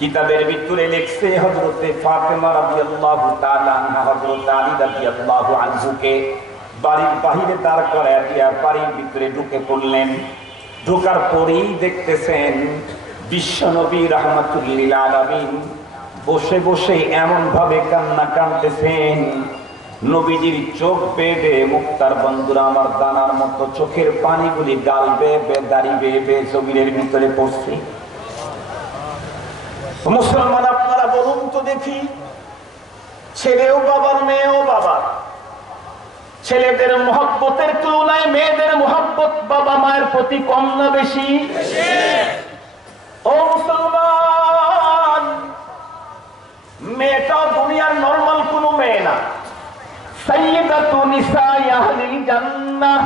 কিতাবের ভিতরে লিখছে হযরতে ফাতেমা রাদিয়াল্লাহু তাআলা আনহা হযরত আলী রাদিয়াল্লাহু আনহুকে বাড়ির বাহিরে দাঁড় করায় দিয়া বাড়ির ভিতরে ঢুকে পড়লেন। ঢোকার পরেই দেখতেছেন বিশ্বনবী রাহমাতুল লিল আলামিন বসে বসে এমন ভাবে কান্না কাঁদতেছেন, নবীজির চোখ বেয়ে বেয়ে, মুক্তার বন্ধুরা আমার, দানার মতো চোখের পানিগুলি গাল বেয়ে বেয়ে, দাড়ি বেয়ে বেয়ে জমিনের ভিতরে পড়ছে। মুসলমান আপনারা বলুন তো দেখি, ছেলেও বাবার, মেয়েও বাবার, ছেলেদের মহব্বতের তুলনায় মেয়েদের মহব্বত বাবা মায়ের প্রতি কম না বেশি? ও মুসলমান, মেয়েটাও দুনিয়ার নরমাল কোন মেয়ে না, সাইয়্যিদাতু নিসাই আহলিল জান্নাহ।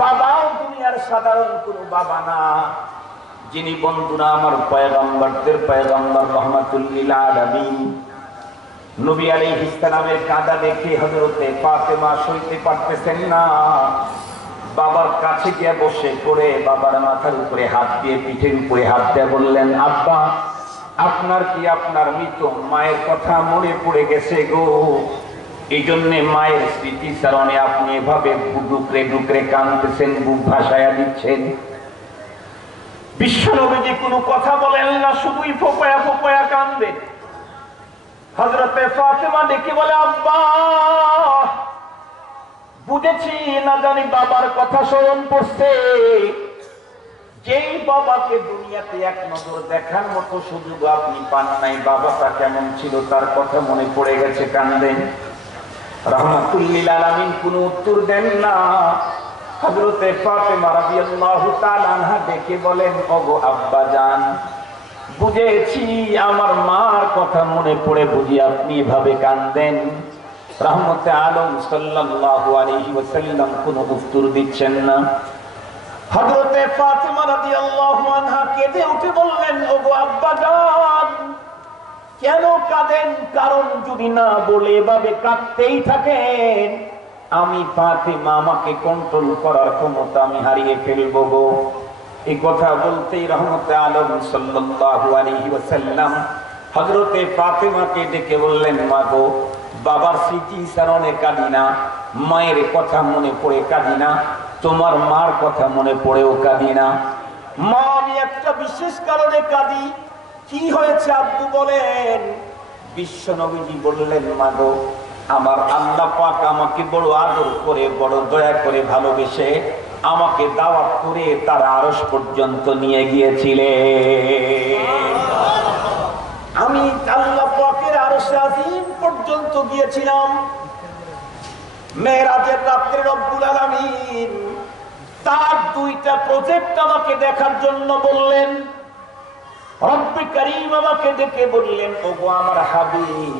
বাবাও দুনিয়ার সাধারণ কোন বাবা না, যিনি বন্ধুরা আমার পয়গম্বরদের পয়গম্বর রাহমাতুল লিল আলামিন নবী আলাইহিস সালামের কাঁদা দেখে হযরতে ফাতেমা সইতে পারতেছেন না। বাবার কাছে গিয়ে বসে পড়ে বাবার মাথার উপরে হাত দিয়ে, পিঠের উপরে হাত দিয়ে বললেন, আব্বা, আপনার কি আপনার মৃত মায়ের কথা মনে পড়ে গেছে গো? এই জন্যে মায়ের স্মৃতি স্মরণে আপনি এভাবে ডুকরে ডুকরে কাঁদতেছেন, বুক ভাসায়া দিচ্ছেন। বিশ্বনবীজি কোনো কথা বলেন না, শুধুই ফোঁপায়া ফোঁপায়া কাঁদেন। হযরতে ফাতেমা ডেকে বলে, আব্বা, বুঝেছি না জানি বাবার কথা স্মরণ পড়ছে। যেই বাবাকে দুনিয়াতে এক নজর দেখার মতো সুযোগ আপনি পান নাই, বাবাটা কেমন ছিল তার কথা মনে পড়ে গেছে, কান্দেন। রাহমাতুল লিল আলামিন কোনো উত্তর দেন না। হযরতে ফাতেমা রাদিয়াল্লাহু তাআলা আনহা ডেকে বলেন, ওগো আব্বা জান, বুঝেছি আমার মার কথা মনে পড়ে বুঝি আপনি এভাবে কাঁদেন। রাহমতে আলম সাল্লাল্লাহু আলাইহি ওয়াসাল্লাম কোনো উত্তর দিচ্ছেন না। হযরতে ফাতেমা রাদিয়াল্লাহু আনহা কেঁদে উঠে বললেন, ওগো আব্বা জান, কেন কাঁদেন? কারণ যদি না বলে এভাবে কাঁদতেই থাকেন, আমি ফাতেমা, আমাকে কন্ট্রোল করার ক্ষমতা আমি হারিয়ে ফেলবো গো। এই কথা বলতেই রহমতে আলম সাল্লাল্লাহু আলাইহি ওয়াসাল্লাম হযরতে ফাতেমাকে ডেকে বললেন, মা গো, বাবার স্মৃতি স্মরণে কাঁদি না, মায়ের কথা মনে পড়ে কাঁদি না, তোমার মার কথা মনে পড়েও কাঁদি না। মা, আমি একটা বিশেষ কারণে কাঁদি। কি হয়েছে আব্বু বলেন? বিশ্ব নবীজি বললেন, মা গো, আমার আল্লাহ পাক আমাকে বড় আদর করে, বড় দয়া করে ভালোবেসে আমাকে দাওয়াত করে তার আরশ পর্যন্ত নিয়ে গিয়েছিলেন। আমি আল্লাহ পাকের আরশে আজিম পর্যন্ত গিয়েছিলাম। মেরাজের রাত্রে রব্বুল আলামিন তার দুইটা প্রজেক্ট আমাকে দেখার জন্য বললেন। রব্বে কারীম আমাকে ডেকে বললেন, ওগো আমার হাবিব,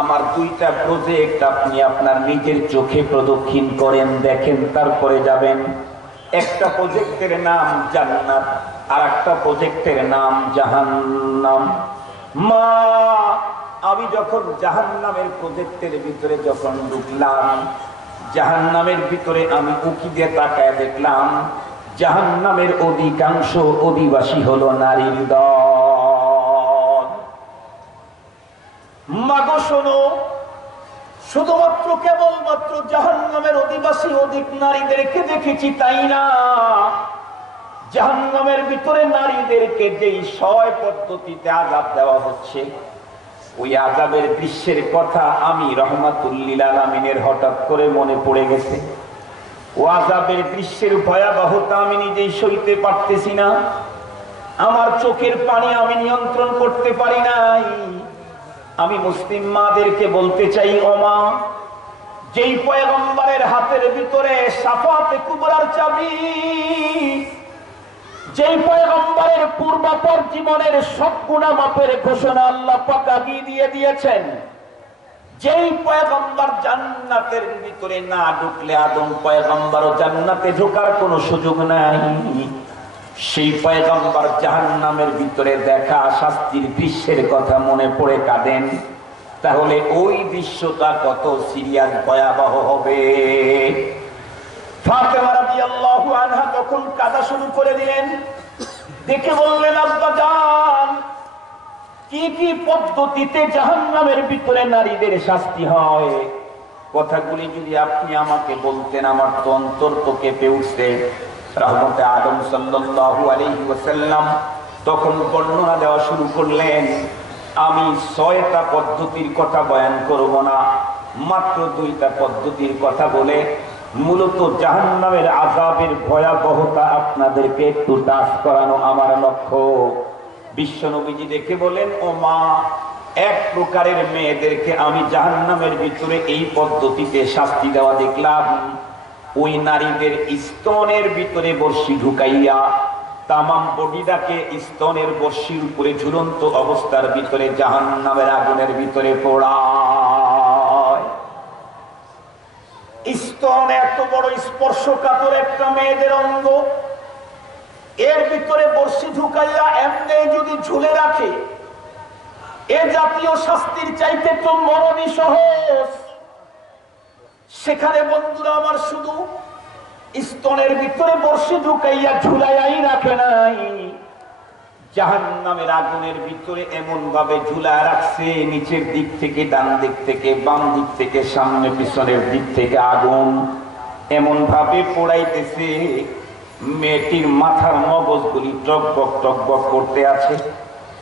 আমার দুইটা প্রজেক্ট আপনি আপনার নিজের চোখে প্রদক্ষিণ করেন, দেখেন, তারপরে যাবেন। একটা প্রজেক্টের নাম জান্নাত, আর একটা প্রজেক্টের নাম জাহান্নাম। মা, আমি যখন জাহান্নামের প্রজেক্টের ভিতরে যখন ঢুকলাম, জাহান্নামের ভিতরে আমি উকি দিয়ে তাকায় দেখলাম জাহান্নামের অধিকাংশ অধিবাসী হলো নারীর দল। মাগো শোনো, শুধুমাত্র কেবলমাত্র জাহান্নামের অধিবাসী অধিক নারীদেরকে দেখেছি তাই না, জাহান্নামের ভিতরে নারীদেরকে যেই সয় পদ্ধতিতে আযাব দেওয়া হচ্ছে, ওই আযাবের দৃশ্যের কথা আমি রাহমাতুল লিল আলামিনের হঠাৎ করে মনে পড়ে গেছে। ও আযাবের দৃশ্যের ভয়াবহতা আমি নিজেই সইতে পারতেছি না, আমার চোখের পানি আমি নিয়ন্ত্রণ করতে পারি নাই। আমি মুসলিম মাদেরকে বলতে চাই, ও মা, যেই পয়গম্বরের হাতের ভিতরে শাফাতে কুবরার চাবি, যেই পয়গম্বরের পূর্বাপর জীবনের সব গুনাহ মাপের ঘোষণা আল্লাহ পাক আগে দিয়ে দিয়েছেন, যেই পয়গম্বর জান্নাতের ভিতরে না ঢুকলে আদম পয়গম্বরও জান্নাতে ঢোকার কোনো সুযোগ নাই, সেই পয়গম্বর জাহান্নামের ভিতরে দেখা শাস্তির দৃশ্যের কথা মনে পড়ে কাঁদেন, তাহলে ওই দৃশ্যটা কত সিরিয়াস, ভয়াবহ হবে। ফাতেমা রাদিয়াল্লাহু আনহা তখন কাঁদা শুরু করে দিলেন। দেখে বললেন, আব্বা জান, কি কি পদ্ধতিতে জাহান্নামের ভিতরে নারীদের শাস্তি হয়, কথাগুলি যদি আপনি আমাকে বলতেন আমার তো অন্তর তো কেঁপে উঠছে। রাহমতে আদম সাল্লাল্লাহু আলাইহি ওয়াসাল্লাম তখন বর্ণনা দেওয়া শুরু করলেন। আমি 6টা পদ্ধতির কথা বয়ান করব না, মাত্র 2টা পদ্ধতির কথা বলে মূলত জাহান্নামের আযাবের ভয়াবহতা আপনাদেরকে একটু টাচ করানো আমার লক্ষ্য। বিশ্বনবীজি দেখে বলেন, ও মা, এক প্রকারের মেয়েদেরকে আমি জাহান্নামের ভিতরে এই পদ্ধতিতে শাস্তি দেওয়া দেখলাম। ওই নারীদের স্তনের ভিতরে বর্ষি ঢুকাইয়া তামাম বডিটাকে স্তনের বর্ষির উপরে ঝুলন্ত অবস্থার ভিতরে জাহান্নামের আগুনের ভিতরে পোড়ায়। স্তন এত বড় স্পর্শকাতর একটা মেয়েদের অঙ্গ, এর ভিতরে বর্ষি ঢুকাইয়া এমনি যদি ঝুলে রাখে, এ জাতীয় শাস্তির চাইতে তো মরণই সহজ। সেখানে বন্ধুরা আমার শুধু স্তনের ভিতরে বর্ষি ঢুকাইয়া ঝুলাইয়াই রাখে নাই, জাহান্নামের আগুনের ভিতরে এমন ভাবে ঝুলা রাখছে, নিচের দিক থেকে ডান দিক থেকে বাম দিক থেকে সামনে পিছনের দিক থেকে আগুন এমন ভাবে পোড়াইতেছে, মেয়েটির মাথার মগজগুলি টকবক টকবক করতে আছে,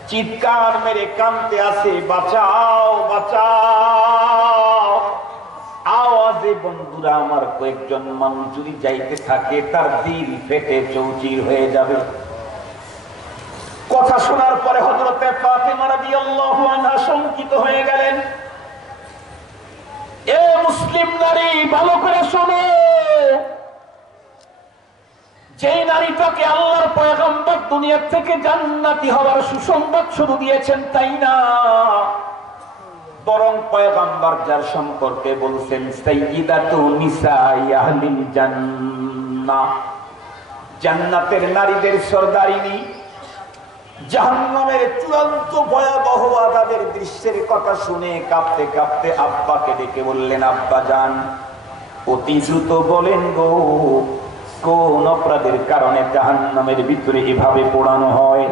চিৎকার মেরে কাঁদতে আছে, বাঁচাও বাঁচাও। আওয়াজে বন্ধুরা আমার কয়েকজন মানুষ যদি যাইতে থাকে তার দিল ফেটে চৌচির হয়ে যাবে। কথা শোনার পরে হযরতে ফাতেমা রাদিয়াল্লাহু আনহা শঙ্কিত হয়ে গেলেন। এ মুসলিম নারী, ভালো করে শোনো, যে নারীটাকে আল্লাহর পয়গম্বর দুনিয়া থেকে জান্নাতি হওয়ার সুসংবাদ শুরু দিয়েছেন তাই না, বরং পয়গম্বর যার সম্পর্কে বলছেন সাইয়্যিদাতু নিসাই আহলিল জান্নাহ, জান্নাতের নারীদের সরদারিনী, জাহান্নামের চূড়ান্ত ভয়াবহ আযাবের দৃশ্যের কথা শুনে কাঁপতে কাঁপতে আব্বাকে ডেকে বললেন, আব্বা জান, অতি দ্রুত বলেন গো, কোন অপরাধের কারণে জাহান্নামের ভিতরে এভাবে পোড়ানো হয়?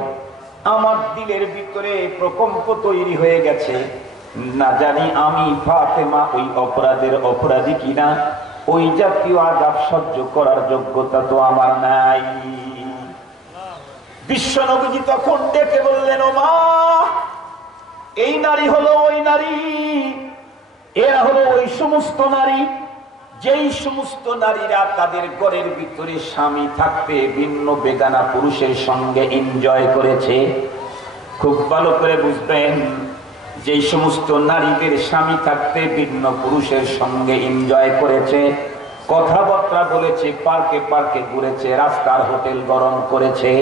আমার দিলের ভিতরে প্রকম্প তৈরি হয়ে গেছে, না জানি আমি ফাতেমা ওই অপরাধের অপরাধী কিনা, ওই জাতীয় আযাব সহ্য করার যোগ্যতা তো আমার নাই। বিশ্বনবীজি তখন ডেকে বললেন, ও মা, এই নারী হলো ওই নারী, এরা হলো ওই সমস্ত নারী যেই সমস্ত নারীরা তাদের ঘরের ভিতরে স্বামী থাকতে ভিন্ন বেগানা পুরুষের সঙ্গে এনজয় করেছে। খুব ভালো করে বুঝবেন, যেই সমস্ত নারীদের স্বামী থাকতে ভিন্ন পুরুষের সঙ্গে এনজয় করেছে, কথাবার্তা বলেছে, পার্কে পার্কে ঘুরেছে, রাস্তার হোটেল গরম করেছে,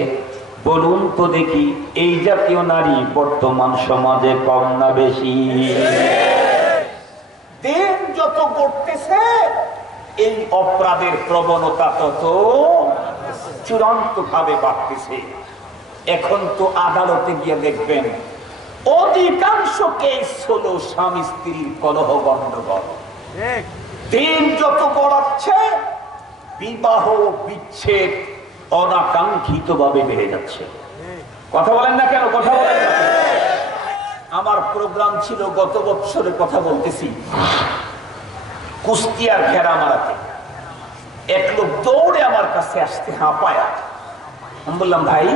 বলুন তো দেখি এই জাতীয় নারী বর্তমান সমাজে কম না বেশি? দিন যত গড়তেছে এই অপরাধের প্রবণতা তত চূড়ান্ত ভাবে বাড়তেছে। এখন তো আদালতে গিয়ে দেখবেন অধিকাংশ কেস হলো স্বামী স্ত্রীর কলহ গন্ডগোল। দিন যত গড়াচ্ছে বিবাহ বিচ্ছেদ অনাকাঙ্ক্ষিত ভাবে বেড়ে যাচ্ছে। কথা বলেন না কেন? কথা বলেন না। আমার প্রোগ্রাম ছিল গত বছরের কথা বলতেছি, কুষ্টিয়ার ঘেরামারাতে এক লোক দৌড়ে আমার কাছে আসতে হাঁপায়া। আমি বললাম, ভাই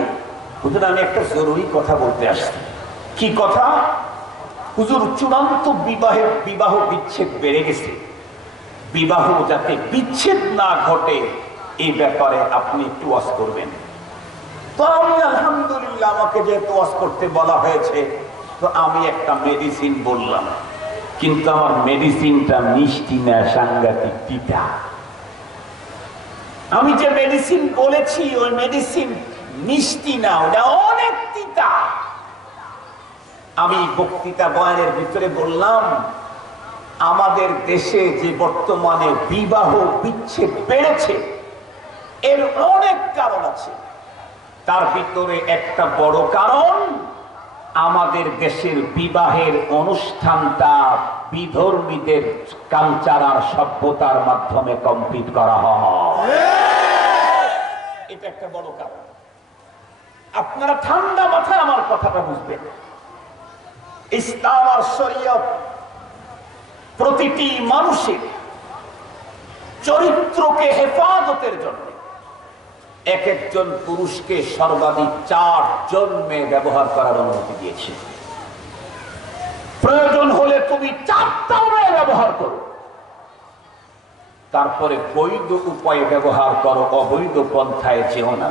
হুজুর, আমি একটা জরুরি কথা বলতে আসছি। কি কথা? হুজুর, চূড়ান্ত বিবাহ বিচ্ছেদ বেড়ে গেছে, বিবাহ যাতে বিচ্ছেদ না ঘটে এই ব্যাপারে আপনি একটু ওয়াজ করবেন। তো আমি আলহামদুলিল্লাহ, আমাকে যেহেতু ওয়াজ করতে বলা হয়েছে তো আমি একটা মেডিসিন বললাম, কিন্তু আমার মেডিসিনটা মিষ্টি না, সাংঘাতিক তিতা। আমি যে মেডিসিন বলেছি ওই মেডিসিন মিষ্টি না, ওটা অনেক তিতা। আমি বক্তৃতা বয়ানের ভিতরে বললাম, আমাদের দেশে যে বর্তমানে বিবাহ বিচ্ছেদ বেড়েছে এর অনেক কারণ আছে, তার ভিতরে একটা বড় কারণ আমাদের দেশের বিবাহের অনুষ্ঠানটা বিধর্মীদের কালচার আর সভ্যতার মাধ্যমে কমপ্লিট করা হয়। এটা একটা বড় কারণ। আপনারা ঠান্ডা মাথায় আমার কথাটা বুঝবেন। ইসলাম আর শরীয়ত প্রতিটি মানুষের চরিত্রকে হেফাজতের জন্য এক একজন পুরুষকে সর্বাধিক 4 জন্মে ব্যবহার করার অনুমতি দিয়েছে। প্রয়োজন হলে তুমি 4টা মেয়ে ব্যবহার করো, তারপরে বৈধ উপায়ে ব্যবহার করো, অবৈধ পন্থায় যেও না।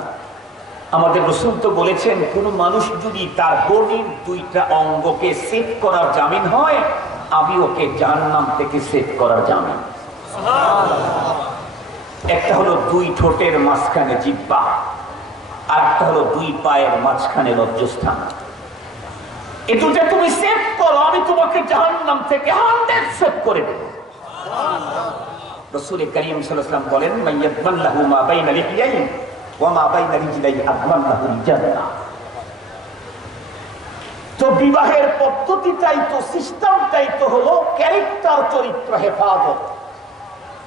আমাদের রাসূল তো বলেছেন, কোন মানুষ যদি তার বডির 2টা অঙ্গকে সেভ করার জামিন হয়, আমি ওকে জাহান্নাম থেকে সেভ করার জামিন। একটা হলো 2 ঠোঁটের মাঝখানে জিহ্বা, আর একটা হলো 2 পায়ের মাঝখানে লজ্জাস্থান। এই দুটো তুমি সেভ করো, আমি তোমাকে জাহান্নাম থেকে 100 সেভ করে দেব। রাসূল করিম সাল্লাল্লাহু আলাইহি ওয়াসাল্লাম বলেন, মাইয়াদমান লাহু মা বাইনা লিহইয়াইন ওয়া মা বাইনা রিজলাইহি আদমান লাহুল জান্নাহ। তো বিবাহের পদ্ধতিটাই তো, সিস্টেমটাই তো হলো ক্যারেক্টার, চরিত্র হেফাজত।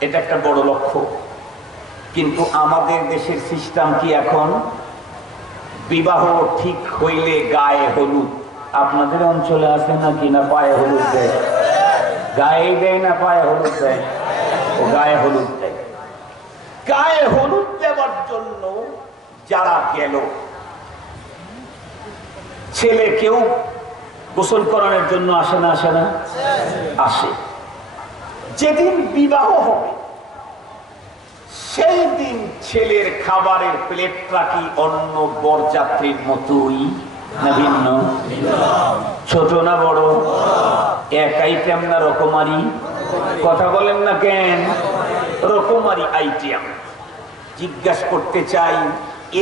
এটা একটা বড় লক্ষ্য। কিন্তু আমাদের দেশের সিস্টেম কি এখন? বিবাহ ঠিক হইলে গায়ে হলুদ। আপনাদের অঞ্চলে আছে নাকি? না পায়ে হলুদ দেয়? গায়ে দেয় না পায়ে হলুদ দেয়? ও গায়ে হলুদ দেয়। গায়ে হলুদ দেওয়ার জন্য যারা গেল, ছেলে কেউ গোসল করানোর জন্য আসে না? আসে না? আসে। যেদিন বিবাহ হবে সেই দিন ছেলের খাবারের প্লেটটা কি অন্য বরযাত্রীর মতোই না ভিন্ন? ছোট না বড়? এক আইটেম না রকমারি? কথা বলেন না কেন? রকমারি আইটেম। জিজ্ঞাসা করতে চাই,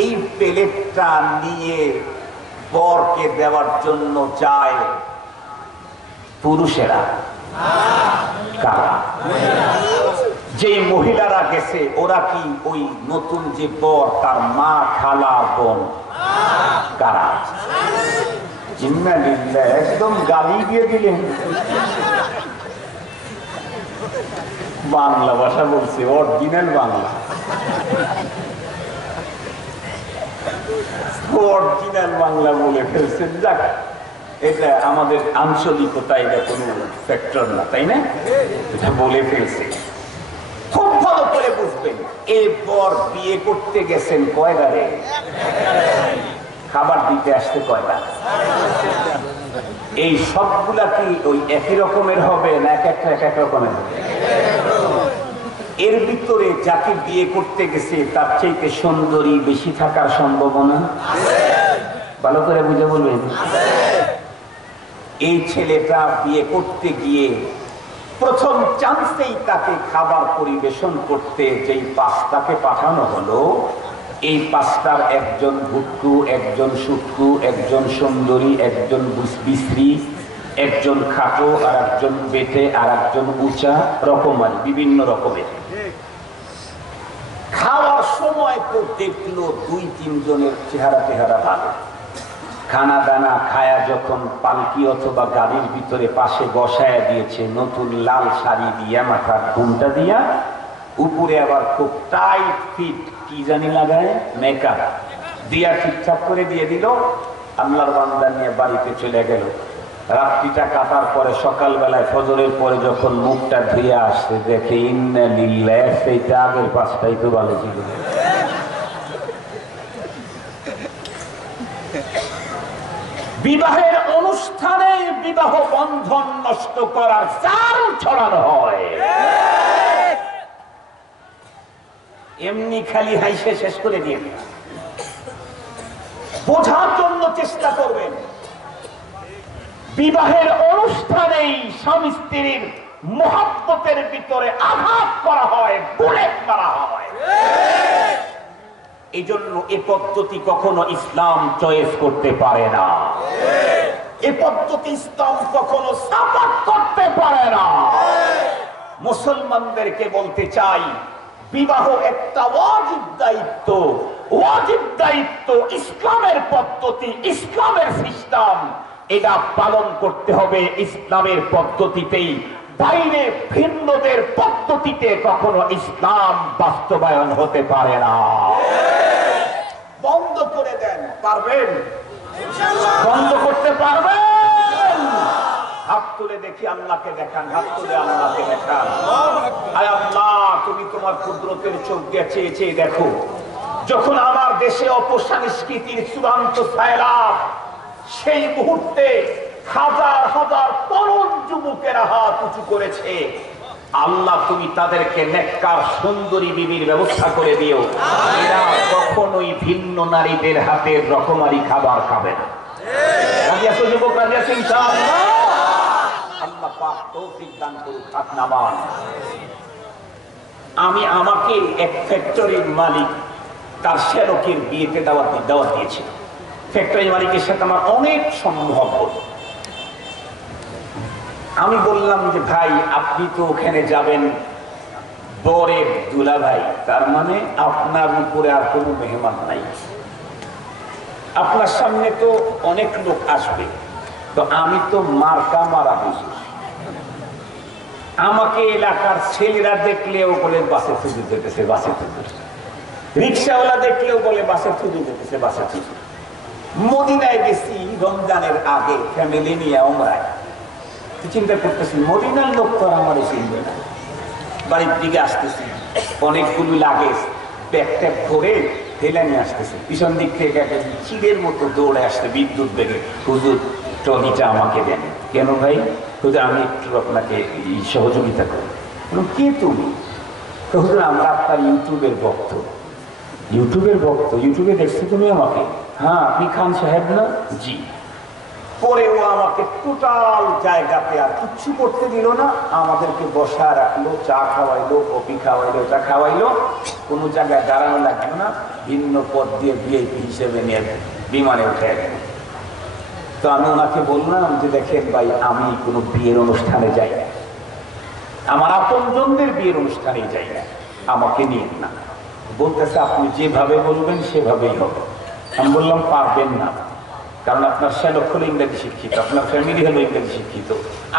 এই প্লেটটা নিয়ে বরকে দেওয়ার জন্য যায় পুরুষেরা? কারা? যে মহিলারা গেছে ওরা কি ওই নতুন যে বর তার মা, খালা, বোন? কারা? ইন্নালিল্লাহ, একদম গালি দিয়ে দিলেন। বাংলা ভাষা বলছে, অরিজিনাল বাংলা, অরিজিনাল বাংলা বলে ফেলছেন। যাক, এটা আমাদের আঞ্চলিকতা, এটা কোনো ফ্যাক্টর না, তাই না? এটা বলে ফেলছে। খুব ভালো করে বুঝবেন, এরপর বিয়ে করতে গেছেন কয়বারে? খাবার দিতে আসতে কয়বার? এই সবগুলা কি ওই একই রকমের হবে না এক একটা এক এক রকমের হবে? এর ভিতরে যাকে বিয়ে করতে গেছে তার চাইতে সুন্দরী বেশি থাকার সম্ভাবনা? ভালো করে বুঝে বলবেন। এই ছেলেটা বিয়ে করতে গিয়ে প্রথম চান্সেই তাকে খাবার পরিবেশন করতে যেই 5টাকে পাঠানো হলো, এই 5টার একজন ভুট্টু, একজন সুট্টু, একজন সুন্দরী, একজন বিশ্রী, একজন খাটো, আর একজন বেটে, আর একজন উঁচা, রকমারি বিভিন্ন রকমের। খাওয়ার সময় তো দেখলো 2-3 জনের চেহারা ভালো। খানা দানা খায়া যখন পালকি অথবা গাড়ির ভিতরে পাশে বসায়া দিয়েছে, নতুন লাল শাড়ি দিয়া, মাথার ঘুমটা দিয়া, উপরে আবার খুব টাইট ফিট কি জানি লাগায় মেকআপ দিয়া ঠিকঠাক করে দিয়ে দিল। আল্লাহর বান্দা নিয়ে বাড়িতে চলে গেল। রাত্রিটা কাটার পরে সকালবেলায় ফজরের পরে যখন মুখটা ধুয়ে আসছে, দেখে ইন্না লিল্লাহ, সেইটা আগের 5টাই তো ভালো ছিল। বিবাহের অনুষ্ঠানে বিবাহ বন্ধন নষ্ট করার জাল ছড়ানো হয়। এমনি খালি হাইসে শেষ করে দিয়ে বোঝার জন্য চেষ্টা করবেন। বিবাহের অনুষ্ঠানেই স্বামী স্ত্রীর মহব্বতের ভিতরে আঘাত করা হয়, বুলেট মারা হয়। এই জন্য এ পদ্ধতি কখনো ইসলাম চয়েস করতে পারে না। এ পদ্ধতি ইসলাম কখনো সাপোর্ট করতে পারে না। মুসলমানদেরকে বলতে চাই, বিবাহ একটা ওয়াজিব দায়িত্ব। ওয়াজিব দায়িত্ব, ইসলামের পদ্ধতি, ইসলামের সিস্টেম, এটা পালন করতে হবে ইসলামের পদ্ধতিতেই। বাইরে ভিন্নদের পদ্ধতিতে কখনো ইসলাম বাস্তবায়ন হতে পারে না। বন্ধ করে দেন, পারবেন? বন্ধ করতে পারবেন? দেখি আল্লাহকে দেখান, হাত তুলে আল্লাহকে দেখান। আয় আল্লাহ, তুমি তোমার কুদরতের চোখ দিয়ে চেয়ে চেয়ে দেখো, যখন আমার দেশে অপসংস্কৃতির চূড়ান্ত সায়লাভ, সেই মুহূর্তে হাজার হাজার তরুণ যুবকেরা হাত উঁচু করেছে। আল্লাহ, তুমি তাদেরকে নেককার সুন্দরী বিবির ব্যবস্থা করে দিও, এরা কখনোই ভিন্ন নারীদের হাতের রকমারি খাবার খাবে না। রাজি আছো যুবক? রাজি আছো ইনশাআল্লাহ? আল্লাহ পাক তৌফিক দান করুক। হাত নামান। আমি আমাকে এক ফ্যাক্টরির মালিক তার শ্যালকের বিয়েতে দাওয়াত দিয়েছিল। ফ্যাক্টরি মালিকের সাথে আমার অনেক সম্পর্ক। আমি বললাম যে ভাই, আপনি তো ওখানে যাবেন বরের দুলা ভাই, তার মানে আপনার উপরে আর কোনো মেহমান নাই, আপনার সামনে তো অনেক লোক আসবে, তো আমি তো মার্কা মারা বুঝি, আমাকে এলাকার ছেলেরা দেখলেও বলে বাসে থুজু যেতেছে, বাসে থুজু, রিক্সাওয়ালা দেখলেও বলে বাসে থুজু যেতেছে, বাসে থুজু। মদিনায় গেছি রমজানের আগে ফ্যামিলি নিয়ে ওমরায়, চিন্তা করতেছি মদিনার লোক তো আমার চিনবে না। বাড়ির দিকে আসতেছি, অনেকগুলো লাগেজ ব্যাগ ট্যাগ ভরে ঠেলে নিয়ে আসতেছে, পিছন দিক থেকে একটা চিড়ের মতো দৌড়ে আসতে বিদ্যুৎ বেগে, হুজুর ট্রলিটা আমাকে দেন। কেন ভাই? হুজুর আমি একটু আপনাকে সহযোগিতা করি। কে তুমি? হুজুর আমরা আপনার ইউটিউবের ভক্ত। ইউটিউবের ভক্ত? ইউটিউবে দেখছি তুমি আমাকে? হ্যাঁ, আপনি খান সাহেব না? জি। পরেও আমাকে টোটাল জায়গাতে আর কিচ্ছু করতে দিল না, আমাদেরকে বসা রাখলো, চা খাওয়াইলো, কফি খাওয়াইলো, চা খাওয়াইলো, কোনো জায়গায় দাঁড়ানো লাগলো না, ভিন্ন পথ দিয়ে ভিআইপি হিসেবে নিয়ে বিমানে উঠে গেল। তো আমি ওনাকে বললাম যে দেখেন ভাই, আমি কোনো বিয়ের অনুষ্ঠানে যাই না, আমার আপনজনদের বিয়ের অনুষ্ঠানেই যাই না, আমাকে নিয়ে না। বলতেছে আপনি যেভাবে বলবেন সেভাবেই হবে। আমি বললাম পারবেন না, কারণ আপনার শ্যালক হলো ইংরেজি শিক্ষিত, আপনার ফ্যামিলি হলো ইংরেজি শিক্ষিত,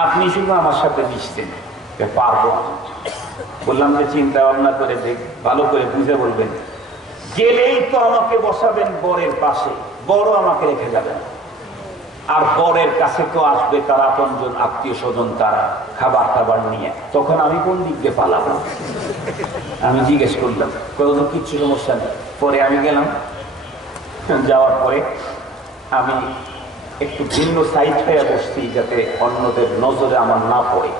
আপনি শুধু আমার সাথে মিশছেন, পারবো। বললাম যে চিন্তা ভাবনা করে দেখ, ভালো করে বুঝে বলবেন, গেলেই তো আমাকে বসাবেন বরের পাশে, বড় আমাকে রেখে যাবেন, আর বরের কাছে তো আসবে তার আপনজন, আত্মীয় স্বজন, তারা খাবার টাবার নিয়ে, তখন আমি কোন দিক দিয়ে পালাবো? আমি জিজ্ঞেস করলাম, কোনো কিচ্ছু সমস্যা নেই। পরে আমি গেলাম, যাওয়ার পরে আমি একটু ভিন্ন সাইড হয়ে বসছি যাতে অন্যদের নজরে আমার না পড়ে,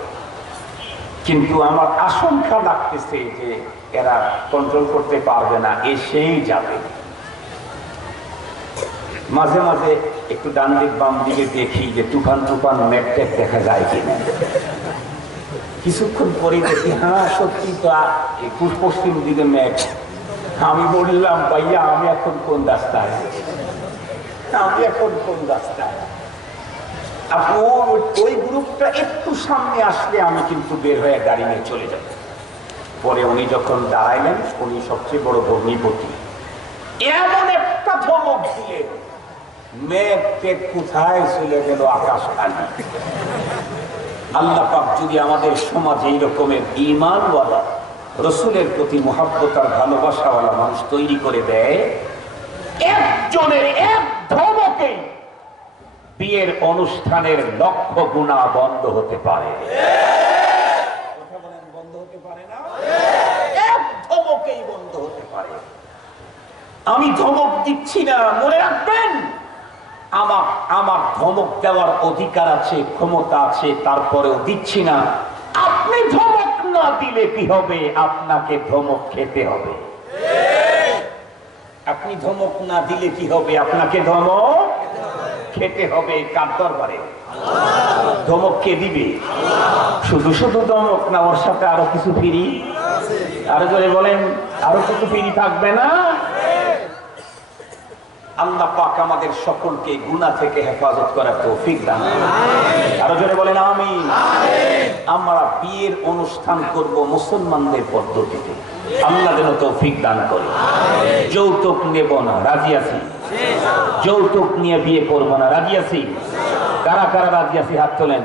কিন্তু আমার আশঙ্কা লাগতেছে যে এরা কন্ট্রোল করতে পারবে না, এসেই যাবে। মাঝে মাঝে একটু ডান দিক বাম দিকে দেখি যে তুফান তুফান মেঘ টেক দেখা যায় কিনা। কিছুক্ষণ পরে দেখি হ্যাঁ সত্যি তো পশ্চিম দিকে মেঘ। আমি বললাম ভাইয়া, আমি এখন কোন রাস্তায়? আমি এখন কোন রাস্তায়? আপনি ওই গ্রুপটা একটু সামনে আসলে আমি কিন্তু বের হয়ে গাড়ি নিয়ে চলে যাব। পরে উনি যখন দাঁড়াইলেন, উনি সবচেয়ে বড় ভগ্নিপতি, এমন একটা ধমক দিলেন, মেঘ টেক কোথায় চলে গেল, আকাশ খালি। আল্লাহ পাক যদি আমাদের সমাজে এই রকমের ঈমানওয়ালা, রসুলের প্রতি মুহাব্বত আর ভালোবাসাওয়ালা মানুষ তৈরি করে দেয়, একজনের এক ধমকে বিয়ের অনুষ্ঠানের লক্ষ গুণা বন্ধ হতে পারে। বন্ধ হতে পারে না? এক ধমকেই বন্ধ হতে পারে। আমি ধমক দিচ্ছি না, মনে রাখবেন, আমার ধমক দেওয়ার অধিকার আছে, ক্ষমতা আছে, তারপরেও দিচ্ছি না। আপনি ধমক না দিলে কি হবে? আপনাকে ধমক খেতে হবে। আপনি ধমক না দিলে কি হবে? আপনাকে ধমক খেতে হবে। কার দরবারে? ধমক কে দিবে? শুধু শুধু ধমক না, ওর সাথে আরো কিছু ফিরি। আরো জোরে বলেন, আরো কিছু ফিরি থাকবে না? আল্লাহ পাক আমাদের সকলকে গুনাহ থেকে হেফাজত করার তৌফিক দান করুন। আরো জোরে বলেন আমিন। আমরা বিয়ের অনুষ্ঠান করব মুসলমানদের পদ্ধতিতে, আল্লাহ যেন তৌফিক দান করে। যৌতুক নেব না, রাজি আছি? যৌতুক নিয়ে বিয়ে করব না, রাজি আছি? কারা কারা রাজি আছি? হাত তোলেন।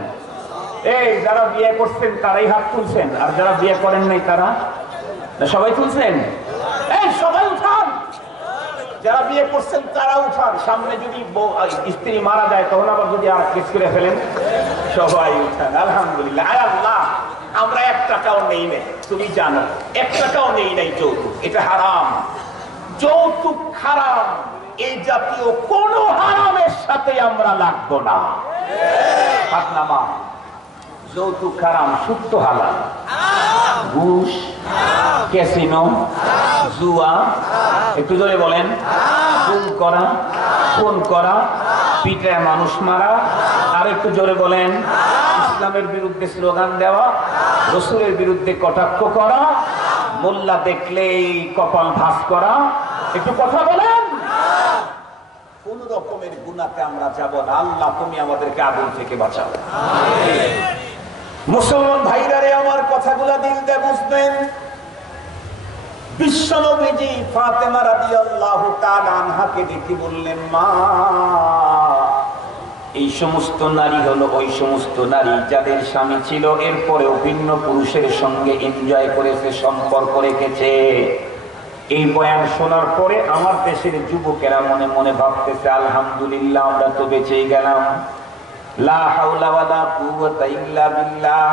এই যারা বিয়ে করছেন তারাই হাত তুলছেন, আর যারা বিয়ে করেন নাই তারা? সবাই তুলছেন? এই সবাই উঠান। যারা বিয়ে করছেন তারা উঠান। সামনে যদি স্ত্রী মারা যায় তখন আবার যদি আর কেস করে ফেলেন, সবাই উঠান আলহামদুলিল্লাহ। আয় আল্লাহ, আমরা 1 টাকাও নেই নাই, তুমি জানো 1 টাকাও নেই নাই যৌতুক, এটা হারাম। যৌতুক হারাম, এই জাতীয় কোন হারামের সাথে আমরা লাগবো না। হাত নামা। যৌতুক হারাম, সুদ হালাল, ঘুষ, ক্যাসিনো, জুয়া, একটু জোরে বলেন, খুন করা, খুন করা, পিটায় মানুষ মারা, আর একটু জোরে বলেন, ইসলামের বিরুদ্ধে স্লোগান দেওয়া, রসুলের বিরুদ্ধে কটাক্ষ করা, মোল্লা দেখলেই কপাল ভাঁজ করা, একটু কথা বলেন। কোন রকমের গুনাতে আমরা যাব না। আল্লাহ তুমি আমাদেরকে আগুন থেকে বাঁচাও। মুসলমান ভাইরা রে, আমার কথাগুলা দিল দিয়ে বুঝবেন। বিশ্বনবীজি ফাতেমা রাদিয়াল্লাহু তাআলা আনহাকে ডেকে বললেন, মা, এই সমস্ত নারী হলো ওই সমস্ত নারী যাদের স্বামী ছিল, এরপরেও ভিন্ন পুরুষের সঙ্গে এনজয় করেছে, সম্পর্ক রেখেছে। এই বয়ান শোনার পরে আমার দেশের যুবকেরা মনে মনে ভাবতেছে, আলহামদুলিল্লাহ, আমরা তো বেঁচেই গেলাম। লা হাওলা ওয়ালা কুওয়াতা ইল্লা বিল্লাহ।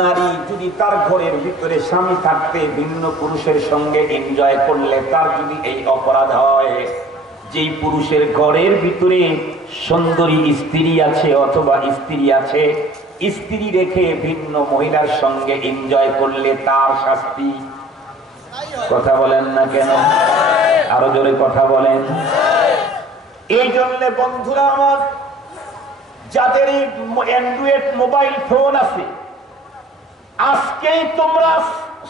নারী যদি তার ঘরের ভিতরে স্বামী থাকতে ভিন্ন পুরুষের সঙ্গে এনজয় করলে তার যদি এই অপরাধ হয়, যেই পুরুষের ঘরের ভিতরে সুন্দরী স্ত্রী আছে অথবা স্ত্রী আছে, স্ত্রী রেখে ভিন্ন মহিলার সঙ্গে এনজয় করলে তার শাস্তি। কথা বলেন না কেন? আরো জোরে কথা বলেন। এই জন্য বন্ধুরা আমার, যাদের অ্যান্ড্রয়েড মোবাইল ফোন আছে, আজকেই তোমরা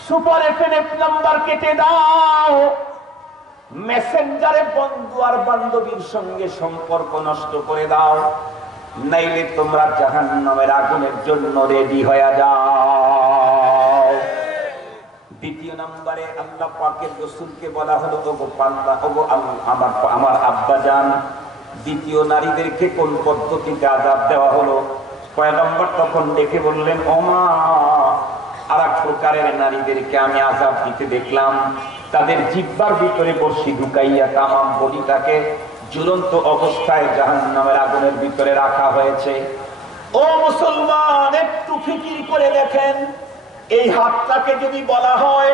সুপার এফএনএফ নাম্বার কেটে দাও, মেসেঞ্জারে বন্ধু আর বান্ধবীর সঙ্গে সম্পর্ক নষ্ট করে দাও, নাইলে তোমরা জাহান্নামের আগুনের জন্য রেডি হয়ে যাও। দ্বিতীয় নম্বরে আল্লাহ পাকের রাসূলকে বলা হলো, ওগো পান্তা, ওগো আমার আব্বাজান, দ্বিতীয় নারীদেরকে কোন পদ্ধতিতে আযাব দেওয়া হলো? পয়গম্বর তখন দেখে বললেন, ও মা, আর এক প্রকারের নারীদেরকে আমি আযাব দিতে দেখলাম, তাদের জিহ্বার ভিতরে বর্শি ঢুকাইয়া তামাম বডিটাকে ঝুলন্ত অবস্থায় জাহান্নামের আগুনের ভিতরে রাখা হয়েছে। ও মুসলমান, একটু ফিকির করে দেখেন, এই হাতটাকে যদি বলা হয়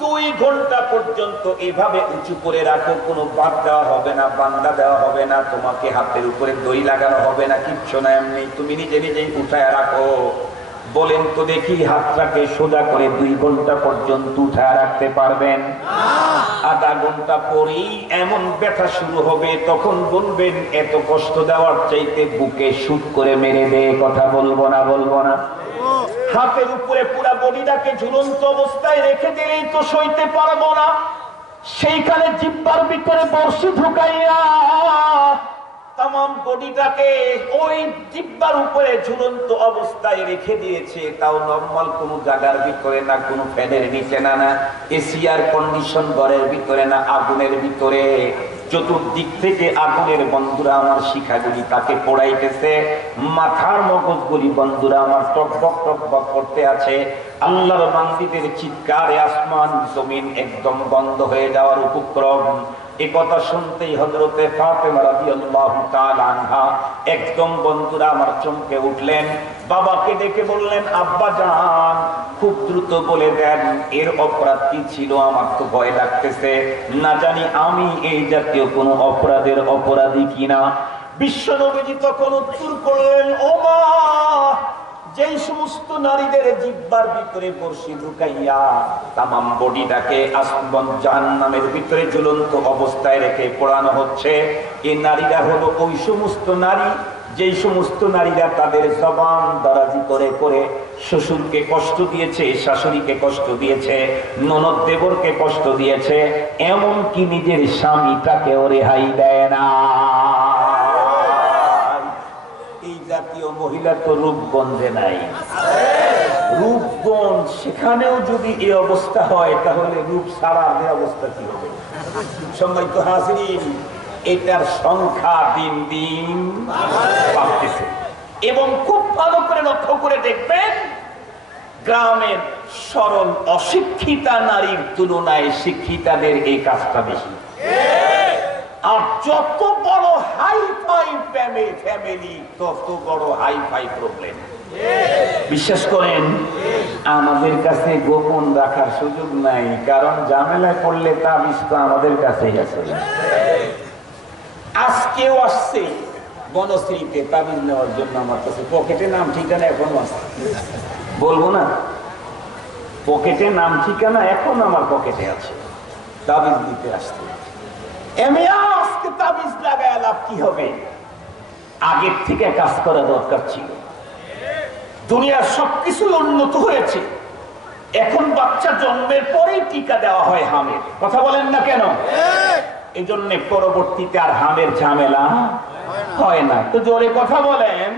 2 ঘন্টা পর্যন্ত এভাবে উঁচু করে রাখো, কোনো বাদ দেওয়া হবে না, বান্দা দেওয়া হবে না, তোমাকে হাতের উপরে দই লাগানো হবে না, কিচ্ছু না, এমনি তুমি নিজে নিজেই উঠায় রাখো। বলেন তো দেখি, হাতটাকে সোজা করে 2 ঘন্টা পর্যন্ত উঠায় রাখতে পারবেন? আধা ঘন্টা পরেই এমন ব্যথা শুরু হবে, তখন বলবেন এত কষ্ট দেওয়ার চাইতে বুকে শুট করে মেরে দে। কথা বলবো না? বলবো না? হাতের উপরে পুরা বডিটাকে ঝুলন্ত অবস্থায় রেখে দিলেই তো সইতে পারবো না, সেইখানে জিহ্বার ভিতরে বর্শি ঢুকাইয়া তামাম বডিটাকে ওই জিহ্বার উপরে ঝুলন্ত অবস্থায় রেখে দিয়েছে, তাও নরমাল কোনো জায়গার ভিতরে না, কোনো ফ্যানের নিচে না, না এসি আর কন্ডিশন ঘরের ভিতরে না, আগুনের ভিতরে। চতুর্দিক থেকে আগুনের বন্ধুরা আমার শিখাগুলি তাকে পোড়াইতেছে, মাথার মগজগুলি বন্ধুরা আমার টকবক টকবক করতে আছে। আল্লাহর বান্দীদের চিৎকারে আসমান জমিন একদম বন্ধ হয়ে যাওয়ার উপক্রম। এই কথা শুনতেই হযরতে ফাতেমা রাদিয়াল্লাহু তাআলা আনহা একদম বন্ধুরা আমার চমকে উঠলেন, বাবাকে ডেকে বললেন, আব্বা জান, খুব দ্রুত বলে দেন এর অপরাধ কি ছিল, আমার তো ভয় লাগতেছে, না জানি আমি এই জাতীয় কোনো অপরাধের অপরাধী কিনা। বিশ্বনবীজি তখন উত্তর করলেন, ও মা, যেই সমস্ত নারীদের জিহ্বার ভিতরে বর্শি ঢুকাইয়া তামাম বডিটাকে আসমান জাহান্নামের ভিতরে ঝুলন্ত অবস্থায় রেখে পোড়ানো হচ্ছে, এই নারীরা হলো ওই সমস্ত নারী যেই সমস্ত নারীরা তাদের জবান দারাজি করে করে শ্বশুরকে কষ্ট দিয়েছে, শাশুড়িকে কষ্ট দিয়েছে, ননদ দেবরকে কষ্ট দিয়েছে, এমনকি নিজের স্বামীটাকেও রেহাই দেয় না। এই জাতীয় মহিলা তো রূপগঞ্জে নাই। রূপগঞ্জ, সেখানেও যদি এই অবস্থা হয় তাহলে রূপ ছাড়ার অবস্থা কি হবে? সম্মানিত হাজিরিন, এটার সংখ্যা দিন দিন বাড়তেছে এবং খুব ভালো করে লক্ষ্য করে দেখবেন, গ্রামের সরল অশিক্ষিতা নারীর তুলনায় শিক্ষিতাদের এই কাজটা বেশি। আর যত বড় হাই ফাই ফ্যামিলি তত বড় হাই ফাই প্রবলেম। বিশ্বাস করেন, আমাদের কাছে গোপন রাখার সুযোগ নাই, কারণ ঝামেলায় পড়লে তাবিজ তো আমাদের কাছেই আছে। আজকেও আসছে বনশ্রীতে তাবিজ নেওয়ার জন্য আমার কাছে, পকেটে নাম ঠিকানা এখনো আছে, বলবো না, পকেটে নাম ঠিকানা এখন আমার পকেটে আছে, তাবিজ দিতে আসছে। আজকে তাবিজ লাগায় লাভ কি হবে? আগের থেকে কাজ করা দরকার ছিল। দুনিয়ার সবকিছু উন্নত হয়েছে, এখন বাচ্চা জন্মের পরেই টিকা দেওয়া হয় হামের, কথা বলেন না কেন? এই জন্য পরবর্তীতে আর হামের ঝামেলা হয় না। তো জোরে কথা বলেন,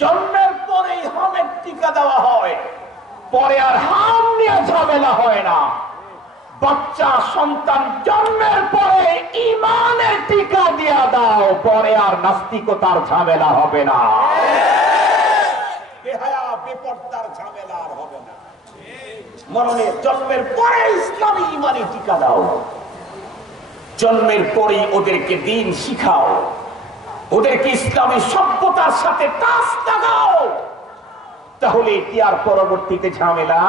জন্মের পরেই হামের টিকা দেওয়া হয়, পরে আর হাম নিয়ে ঝামেলা হয় না। বাচ্চা সন্তান জন্মের পরে ঈমানের টিকা দিয়া দাও, পরে আর নাস্তিকতার ঝামেলা হবে না, বেহায়া বেপরদার ঝামেলা আর হবে না। মরণের জন্মের পরে ইসলামী ঈমানের টিকা দাও, জন্মের পরেই ওদেরকে দ্বীন শিখাও, ওদেরকে ইসলামী সভ্যতার সাথে টাচ লাগাও, তাহলে কি আর পরবর্তীতে ঝামেলা,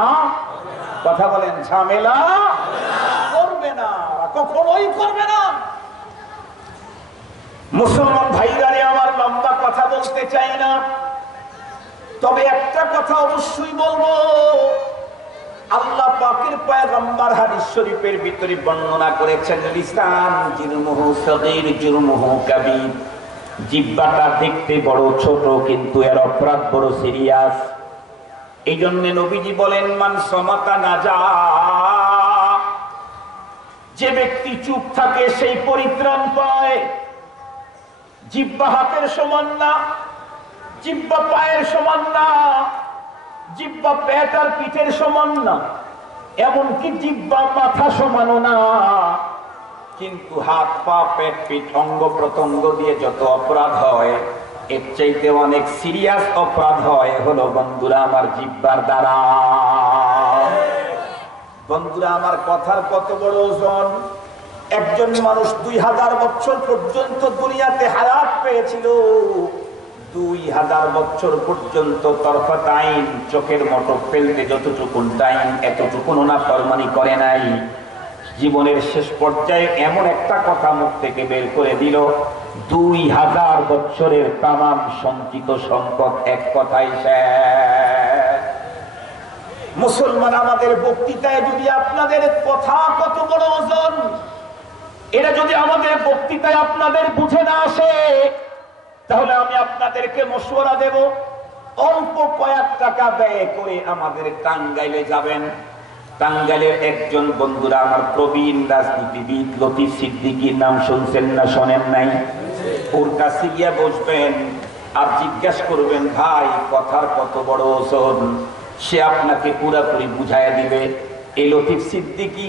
কথা বলেন, ঝামেলা করবে না, কখনোই করবে না। মুসলমান ভাইরারে আমার লম্বা কথা বলতে চাই না, তবে একটা কথা অবশ্যই বলবো। আল্লাহ পাকের পয়গম্বর হাদিস শরীফের ভিতরে বর্ণনা করেছেন, লিসান জুরমুহু সগীর জুরমুহু কাবীর, জিহ্বাটা দেখতে বড় ছোট কিন্তু এর অপরাধ বড় সিরিয়াস। এই জন্য নবীজি বলেন, মান সমাতা নাজা, যে ব্যক্তি চুপ থাকে সেই পরিত্রাণ পায়। জিহ্বা হাতের সমান না, জিহ্বা পায়ের সমান না, জিহ্বা পেট আর পিঠের সমান না, এমনকি জিহ্বা মাথা সমানও না। কিন্তু হাত পা পেট পিঠ অঙ্গ প্রত্যঙ্গ দিয়ে যত অপরাধ হয়, এর চাইতে অনেক সিরিয়াস অপরাধ হয় হলো বন্ধুরা আমার জিহ্বার দ্বারা। বন্ধুরা আমার, কথার কত বড় ওজন। একজন মানুষ 2000 বছর পর্যন্ত দুনিয়াতে হায়াত পেয়েছিল, 2000 বছর পর্যন্ত তরফাত আইন, চোখের মটক ফেলতে যতটুকুন টাইম, এতটুকুন না ফরমানি করে নাই। জীবনের শেষ পর্যায়ে এমন একটা কথা মুখ থেকে বের করে দিল, 2000 বছরের তামাম সঞ্চিত সম্পদ এক কথাই শেষ। মুসলমান, আমাদের বক্তৃতায় যদি আপনাদের কথা কত বড় ওজন, এটা যদি আমাদের বক্তৃতায় আপনাদের বুঝে না আসে, তাহলে আমি আপনাদেরকে মশওয়ারা দেব, অল্প কয়েক টাকা ব্যয় করে আমাদের টাঙ্গাইলে যাবেন। টাঙ্গাইলের একজন বন্ধুরা আমার প্রবীণ রাজনীতিবিদ লতিফ সিদ্দিকীর নাম শুনছেন না শোনেন নাই? ওর কাছে গিয়ে বসবেন আর জিজ্ঞাসা করবেন, ভাই কথার কত বড় ওজন। সে আপনাকে পুরাপুরি বুঝাইয়া দিবে। এই লতিফ সিদ্দিকী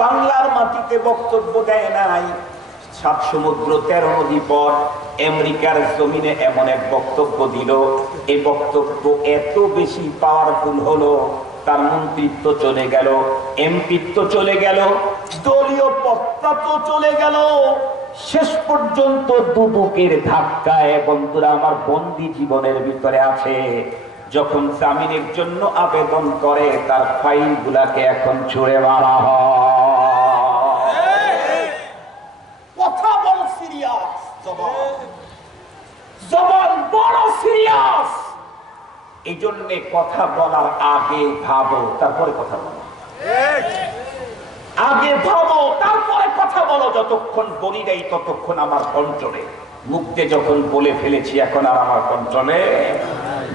বাংলার মাটিতে বক্তব্য দেয় নাই, 7 সমুদ্র 13 নদী পর আমেরিকার জমিনে এমন এক বক্তব্য দিল, এই বক্তব্য এত বেশি পাওয়ারফুল হলো, তার মন্ত্রিত্ব চলে গেল, এমপিত্ব চলে গেল, দলীয় পদটা তো চলে গেল, শেষ পর্যন্ত দুদকের ধাক্কায় বন্ধুরা আমার বন্দী জীবনের ভিতরে আছে। যখন জামিনের জন্য আবেদন করে, তার ফাইল গুলাকে এখন ছুড়ে মারা হয়। কথা বড় সিরিয়াস, জবান বড় সিরিয়াস। এই জন্য কথা বলার আগে ভাবো, তারপরে কথা বলো। আগে ভাবো, তারপরে কথা বলো। যতক্ষণ বলি নাই ততক্ষণ আমার কন্ট্রোলে, মুখে যখন বলে ফেলেছি এখন আর আমার কন্ট্রোলে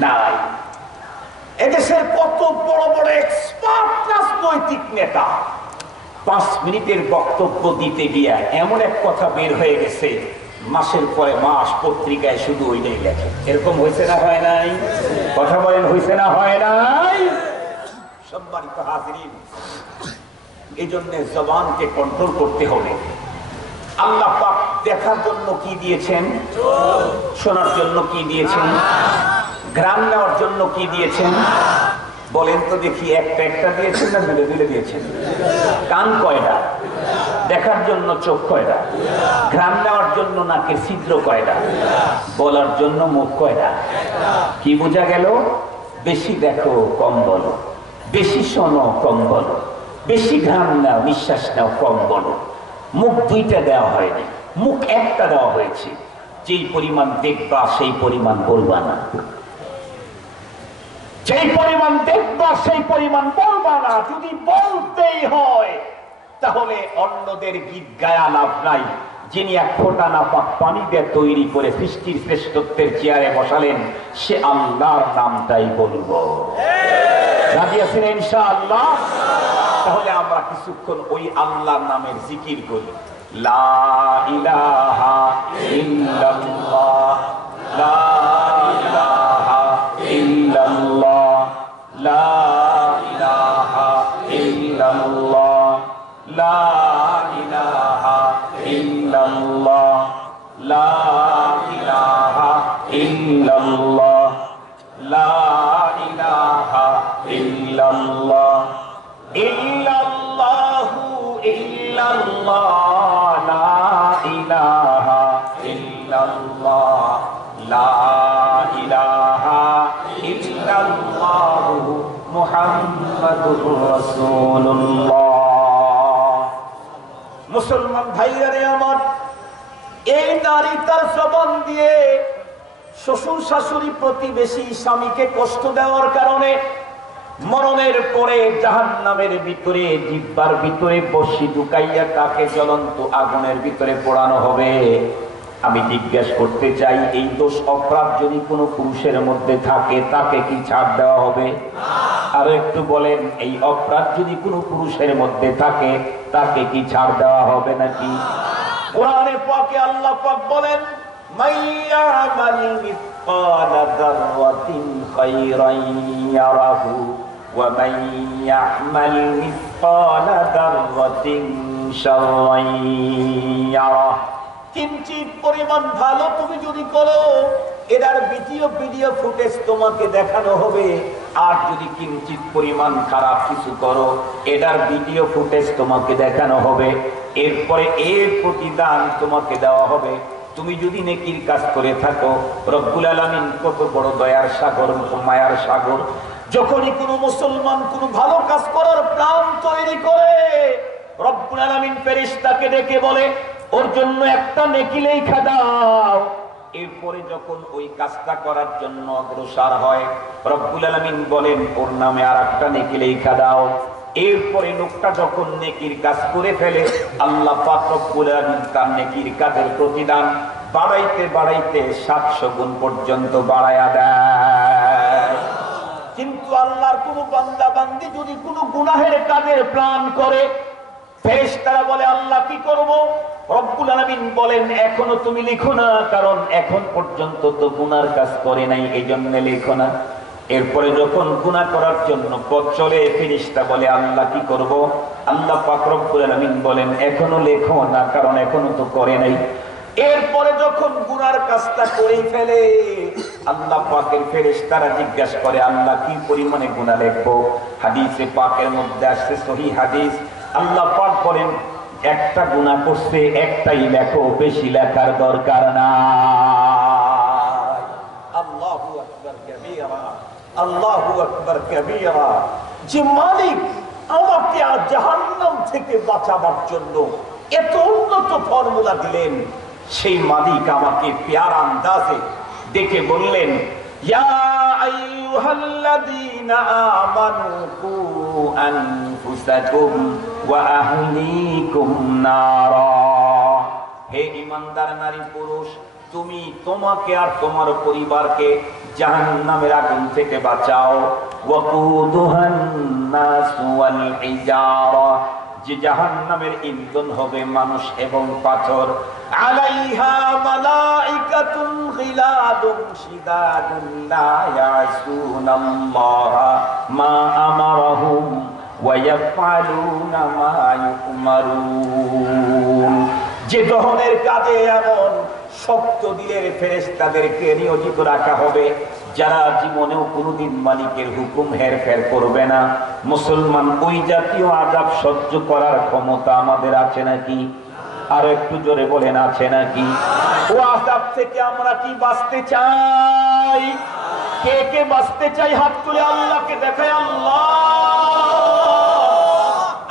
নাই। এদেশের কত বড় বড় এক্সপার্ট রাজনৈতিক নেতা 5 মিনিটের বক্তব্য দিতে গিয়া এমন এক কথা বের হয়ে গেছে, মাসের পরে মাস পত্রিকায় শুধু ওইটাই লেখে। এরকম হয়েছে না হয় নাই? কথা বলেন, হয়েছে না হয় নাই? সম্মানিত হাজিরিন, এই জন্য জবানকে কন্ট্রোল করতে হবে। আল্লাহ পাক দেখার জন্য কি দিয়েছেন? শোনার জন্য কি দিয়েছেন? গ্রাম নেওয়ার জন্য কি দিয়েছেন? বলেন তো দেখি, একটা একটা দিয়েছেন না দুলে দুলে দিয়েছেন? কান কয়টা? দেখার জন্য চোখ কয়টা, ঘ্রাণ নেওয়ার জন্য নাকের ছিদ্র কয়টা, বলার জন্য মুখ কয়টা। কি বোঝা গেল? বেশি দেখো কম বলো, বেশি শোনো কম বলো, বেশি ঘ্রাণ নাও নিঃশ্বাস নাও কম বলো। মুখ দুইটা দেওয়া হয়নি, মুখ একটা দেওয়া হয়েছে। যেই পরিমাণ দেখবা সেই পরিমাণ বলবা না, যেই পরিমাণ দেখবা সেই পরিমাণ বলবা না। যদি বলতেই হয় তাহলে অন্যদের গীত গায়া লাভ নাই। যিনি এক ফোঁটা নাপাক পানি দিয়ে তৈরি করে সৃষ্টির শ্রেষ্ঠত্বের চেয়ারে বসালেন, সে আল্লাহর নামটাই বলবো। রাজি আছেন ইনশাআল্লাহ? তাহলে আমরা কিছুক্ষণ ওই আল্লাহর নামের জিকির করি। লা ইলাহা ইল্লাল্লাহ, লা ইলাহা ইল্লাল্লাহ, লা ইলাহা ইল্লাল্লাহ, লা ইলাহা ইল্লাল্লাহ, লা ইলাহা ইল্লাল্লাহ, লা ইলাহা ইল্লাল্লাহ, ইল্লাল্লাহু ইল্লাল্লাহ, লা ইলাহা ইল্লাল্লাহ, লা ইলাহা ইল্লাল্লাহু মুহাম্মাদুর রাসূলুল্লাহ। মুসলমান ভাইরা রে আমার, এই নারী তার জবান দিয়ে শ্বশুর শাশুড়ি প্রতিবেশী স্বামীকে কষ্ট দেওয়ার কারণে মরণের পরে জাহান্নামের ভিতরে জিহ্বার ভিতরে বসি ঢুকাইয়া তাকে জ্বলন্ত আগুনের ভিতরে পোড়ানো হবে। আমি জিজ্ঞাসা করতে চাই, এই দোষ অপরাধ যদি কোনো পুরুষের মধ্যে থাকে তাকে কি ছাড় দেওয়া হবে? আরো একটু বলেন, এই অপরাধ যদি কোনো পুরুষের মধ্যে থাকে তাকে কি ছাড় দেওয়া হবে নাকি? কোরআনে পাকে আল্লাহ পাক বলেন, মাইয়ামাল মিসকালা যাররাতিন খায়রান ইয়ারাহু ওয়া মাইয়ামাল মিসকালা যাররাতিন শাররান ইয়ারাহু। কিঞ্চিত পরিমাণ ভালো তুমি যদি করো, এটার ভিডিও ফুটেজ তোমাকে দেখানো হবে। আর যদি কিঞ্চিত পরিমাণ খারাপ কিছু করো, এটার ভিডিও ফুটেজ তোমাকে দেখানো হবে। এরপরে এর প্রতিদান তোমাকে দেওয়া হবে। তুমি যদি নেকির কাজ করে থাকো, রব্বুল আলামিন কত বড় দয়ার সাগর, মায়ার সাগর। যখনই কোনো মুসলমান কোনো ভালো কাজ করার প্ল্যান তৈরি করে, রব্বুল আলামিন ফেরেশতাকে ডেকে বলে, ওর জন্য একটা নেকি লেখা দাও। এরপরে যখন ওই কাজটা করার জন্য অগ্রসর হয়, রব্বুল আলামিন বলেন, ওর নামে আর একটা নেকি লেখা দাও। এরপরে লোকটা যখন নেকির কাজ করে ফেলে, আল্লাহ পাক রব্বুল আলামিন তার নেকির কাজের প্রতিদান বাড়াইতে বাড়াইতে 700 গুণ পর্যন্ত বাড়ায়া দেয়। কিন্তু আল্লাহর কোন বান্দা বান্দি যদি কোনো গুনাহের কাজের প্ল্যান করে, ফেরেশতারা বলে, আল্লাহ কি করব? রব্বুল আলামিন বলেন, এখনো তুমি লিখো না, কারণ এখন পর্যন্ত তো গুনার কাজ করে নাই, এই জন্য লিখো না। এরপরে যখন গুনাহ করার জন্য পথ চলে, ফেরেশতা বলে, আল্লাহ কি করব? আল্লাহ পাক রব্বুল আলামিন বলেন, এখনো লেখো না, কারণ এখনো তো করে নাই। এরপরে যখন গুনার কাজটা করে ফেলে, আল্লাহ পাকের ফেরেশতারা জিজ্ঞাসা করে, আল্লাহ কি পরিমাণে গুনাহ লিখবো? হাদিসে পাকের মধ্যে আসছে, সহিহ হাদিস, আল্লাহ পাক বলেন, একটা গুনাহ করছে, একটাই লেখো, বেশি লেখার দরকার নাই। আল্লাহু আকবার কাবীরা, আল্লাহু আকবার কাবীরা। যে মালিক আমাকে জাহান্নাম থেকে বাঁচাবার জন্য এত উন্নত ফর্মুলা দিলেন, সেই মালিক আমাকে প্যারা আন্দাজে দেখে বললেন, ইয়া আইয়ুহাল্লাযীনা আমানু কু আনফুসাকুম ওয়া আহলিকুম নারা। হে ঈমানদার নারী পুরুষ, তুমি তোমাকে আর তোমার পরিবারকে জাহান্নামের আগুন থেকে বাঁচাও। ওয়াকুদুহান নাস ওয়াল হিজারা, যে জাহান্নামের ইন্ধন হবে মানুষ এবং পাথর। আলাইহা মালাইকাতুন গিলাদুন শিদাদুন লা ইয়াসুনাল্লাহা মা আমারাহুম ওয়া ইয়াফআলুনা মা ইউমারুন। যে দহনের কাজে এমন শক্ত দিলের ফেরেশতাদেরকে নিয়োজিত রাখা হবে, যারা জীবনেও কোনোদিন মালিকের হুকুম হেরফের করবে না। মুসলমান, ওই জাতীয় আযাব সহ্য করার ক্ষমতা আমাদের আছে নাকি? আর একটু জোরে বলেন, আছে নাকি? ও আযাব থেকে আমরা কি বাঁচতে চাই? কে কে বাঁচতে চাই? হাত তুলে আল্লাহকে দেখায়, আল্লাহ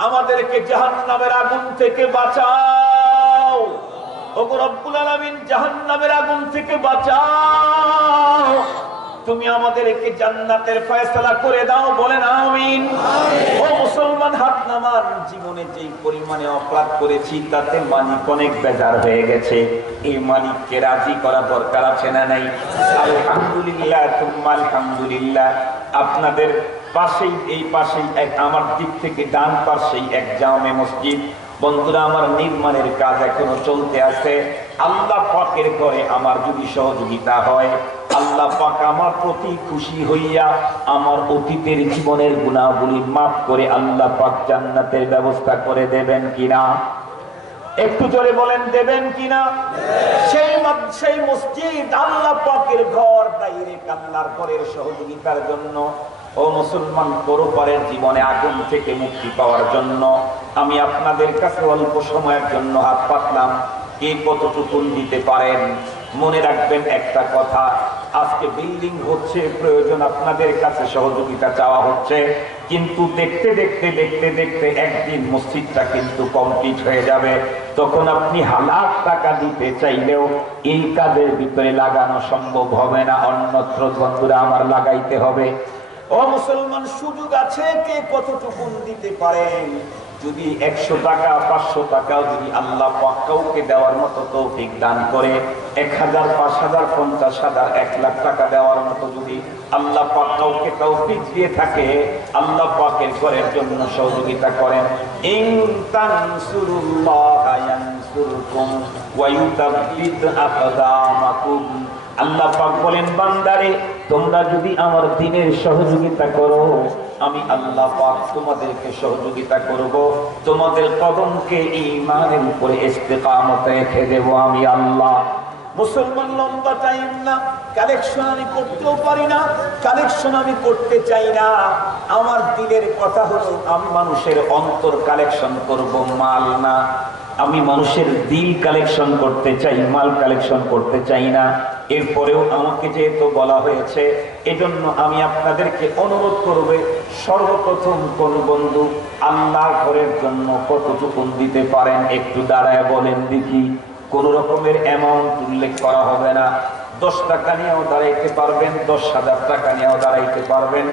আমাদেরকে জাহান্নামের আগুন থেকে বাঁচাও। ওগো রব্বুল আলামিন, জাহান্নামের আগুন থেকে বাঁচাও। তুমি আমাদেরকে জান্নাতের ফয়সালা করে দাও, বলেন আমিন। ও মুসলমান, হাত নামান। জীবনে যেই পরিমাণে অপরাধ করেছি তাতে মালিক অনেক বেজার হয়ে গেছে। এই মালিককে রাজি করা দরকার আছে না নাই? আলহামদুলিল্লাহ, তুম্মা আলহামদুলিল্লাহ। আপনাদের পাশেই, এই পাশেই আমার দিক থেকে ডান পাশেই এক জামে মসজিদ। বন্ধুরা আমার, নির্মাণের কাজ এখনো চলতে আছে। আল্লাহ পাকের ঘরে আমার যদি সহযোগিতা হয়, আল্লাহ পাক আমার প্রতি খুশি হইয়া আমার অতীতের জীবনের গুনাহগুলি মাফ করে আল্লাহ পাক জান্নাতের ব্যবস্থা করে দেবেন কিনা? একটু জোরে বলেন, দেবেন কিনা? সেই মসজিদ আল্লাহ পাকের ঘর, ডাইরেক্ট আল্লাহর ঘরের সহযোগিতার জন্য। ও মুসলমান, পরপারের জীবনে আগুন থেকে মুক্তি পাওয়ার জন্য আমি আপনাদের কাছে অল্প সময়ের জন্য হাত পাতলাম। কে কতটুকু দিতে পারেন? মনে রাখবেন একটা কথা, আজকে বিল্ডিং হচ্ছে, প্রয়োজন আপনাদের কাছে সহযোগিতা চাওয়া হচ্ছে, কিন্তু দেখতে দেখতে দেখতে দেখতে একদিন মসজিদটা কিন্তু কমপ্লিট হয়ে যাবে। তখন আপনি লাখ টাকা দিতে চাইলেও এই কাজের ভিতরে লাগানো সম্ভব হবে না, অন্যত্র বন্ধুরা আমার লাগাইতে হবে। ও মুসলমান, সুযোগ আছে, কে কতটুকু দিতে পারেন? যদি 100 টাকা 500 টাকাও যদি আল্লাহ পাক কাউকে দেওয়ার মতো তৌফিক দান করে, 1000 5000 50000 1 লাখ টাকা দেওয়ার মতো যদি আল্লাহ পাক কাউকে তৌফিক দিয়ে থাকে, আল্লাহ পাকের ঘরের জন্য সহযোগিতা করেন। ইন তানসুরুল্লাহা ইয়ানসুরকুম ওয়া ইউতাব্বিত আকদামাকুম। আল্লাহ পাক বলেন, বান্দারে তোমরা যদি আমার দ্বীনের সহযোগিতা করো, আমি আল্লাহ পাক তোমাদেরকে সহযোগিতা করব, তোমাদের কদমকে ঈমানের উপরে ইস্তেকামতে রেখে দেব আমি আল্লাহ। মুসলমান, লম্বা টাইম না, কালেকশন আমি করতেও পারি না, কালেকশন আমি করতে চাই না। আমার দিলের কথা হলো, আমি মানুষের অন্তর কালেকশন করব, মাল না। আমি মানুষের দিল কালেকশন করতে চাই, মাল কালেকশন করতে চাই না। এরপরেও আমাকে যেহেতু বলা হয়েছে, এজন্য আমি আপনাদেরকে অনুরোধ করব, সর্বপ্রথম কোন বন্ধু আল্লাহর ঘরের জন্য কতটুকু দিতে পারেন একটু দাঁড়ায় বলেন দেখি। কোন রকমের অ্যামাউন্ট উল্লেখ করা হবে না। 10 টাকা নিয়েও দাঁড়াইতে পারবেন, 10,000 টাকা নিয়েও দাঁড়াইতে পারবেন।